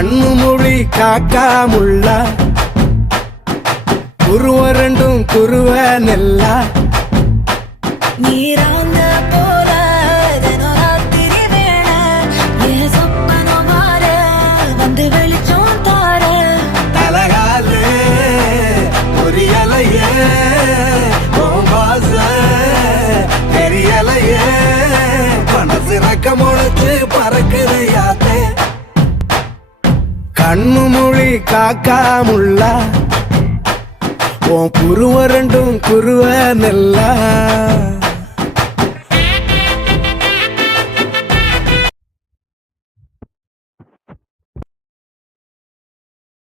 கண்ணு மொழி காக்காமுள்ள குருவ ரெண்டும் குருவ நெல்லா நீராங்க போல தினராத்திரி வேண என் சொப்பனம் மாற வந்து வெளிச்சம் தார தலகாலே புரியலையே பாச தெரியலையே மனசு ரக்க முளைச்சு பறக்குதையாத்தே கண்ணு மொழி காக்காமுள்ள உன் குருவ ரெண்டும் குருவ நெல்லா